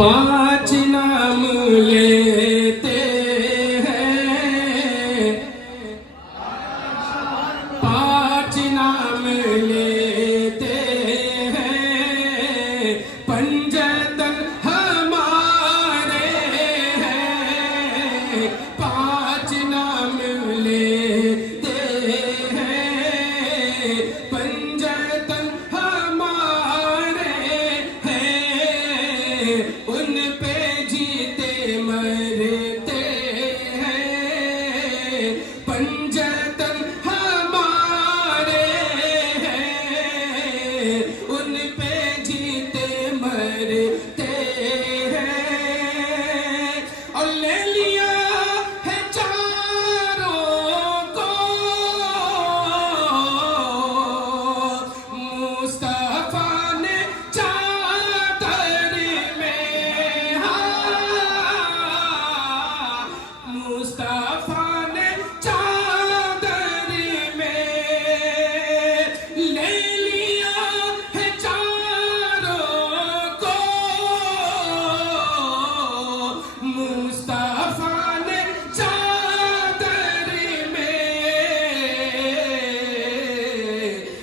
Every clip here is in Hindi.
पांच नाम लेते हैं, पांच नाम लेते हैं, पंजतन हमारे हैं, पांच नाम लेते हैं, पंजतन हमारे हैं, उन पे जीते मरते हैं, पंजतन हमारे हैं, उन पे जीते मरते हैं। और ले लिया है चारों को मुस्तफा ने चादर में, हाँ मुस्तफा ने चादर में ले लिया है चारों को, मुस्तफा ने चादर में।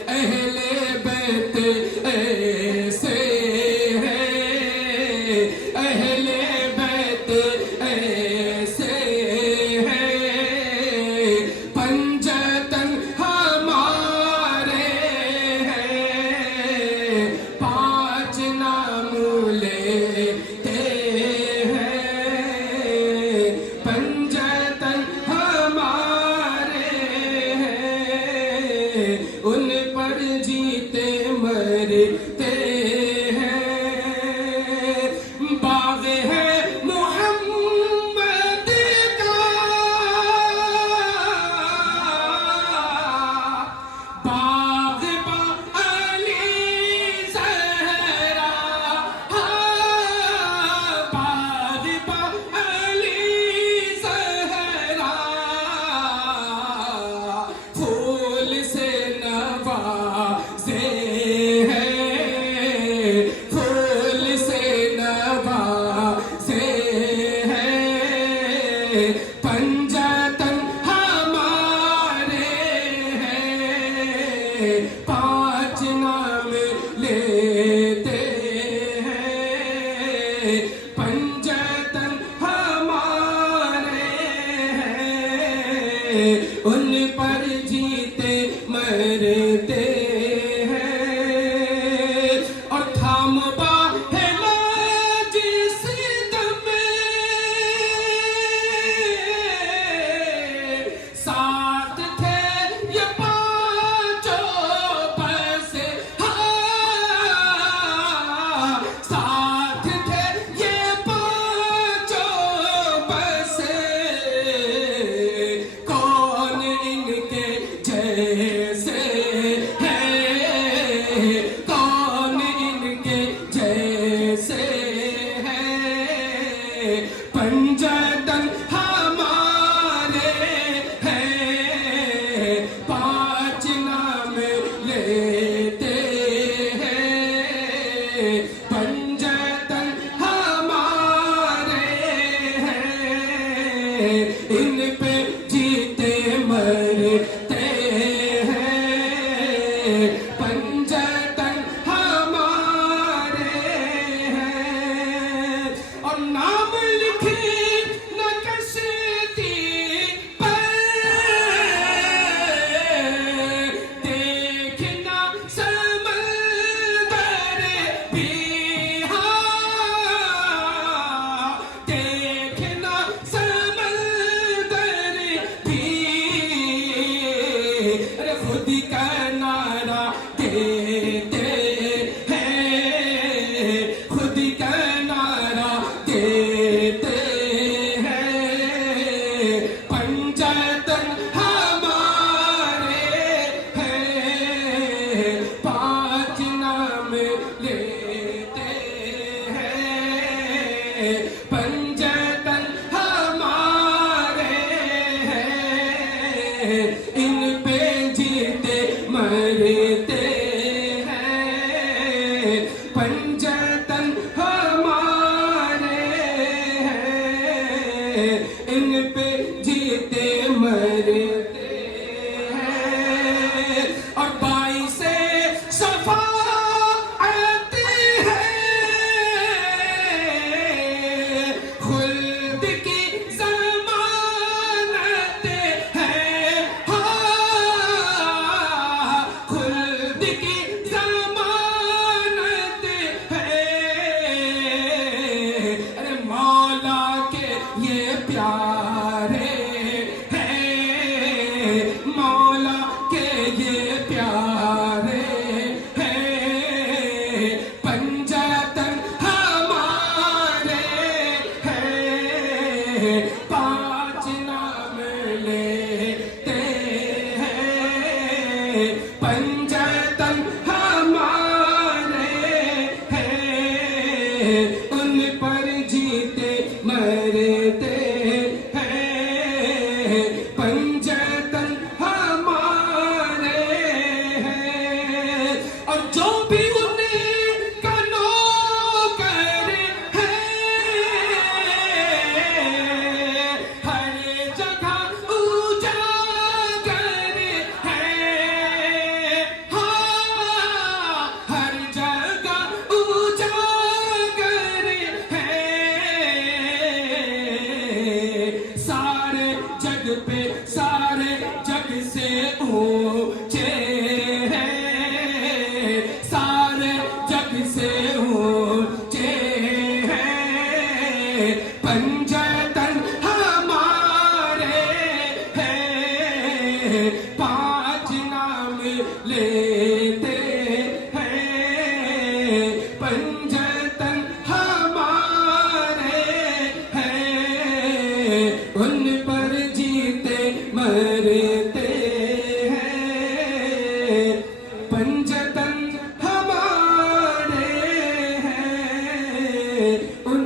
अहले बैत ऐसे हैं, अहले बैत ऐसे हैं, पंजतन हमारे हैं, पांच नाम लेते हैं, पंजतन हमारे हैं, उन पर जीते मरते हैं। बाग है मोहम्मद का, बाग बा अली ज़हरा, हाँ बाग बा अली ज़हरा, फूल से नवाजे हैं, फूल से नवाजे हैं, पंजतन हमारे हैं, पांच नाम लेते हैं, पंजतन हमारे हैं, उन पर जीते मरते हैं। और थामबा है लाज सितम में, साथ थे ये पांचों बस, हाँ साथ थे ये पांचों बस, कौन इनके जैसे हैं, कौन इनके जैसे हैं, पंजतन हमारे हैं, पांच नाम लेते हैं, पंजतन हमारे हैं, इन पे जीते मरते हैं, पंजतन हमारे हैं। और नाम लिखे न कश्ती पर, देखना समंदर भी, हाँ देखना समंदर भी, अरे खुद का नारा देते हैं, खुद का नारा देते हैं, पंजतन हमारे हैं, पांच नाम लेते हैं, पंजतन हमारे हैं, इन पे जीते मरते हैं, पंजतन हमारे इन पे जीते मरते हैं और बाई से शफाअत है खुल्द की ज़मानत है हाँ खुल्द की ज़मानत है अरे मौला के ये प्यारे हैं मौला के ये प्यारे हैं पंजतन हमारे हैं पांच नाम लेते हैं पंजतन हमारे हैं उन पर जीते मरते हैं पंजतन हमारे हैं और जो भी उनका नौकर है हर जगह उजागर है हाँ हर जगह उजागर है सारे जग पे सारे जग से ऊंचे हैं सारे जग से ऊंचे हैं पंजतन हमारे हैं पांच नाम लेते हैं पंजतन हमारे हैं उन पर जीते मरते हैं पंजतन हमारे हैं उन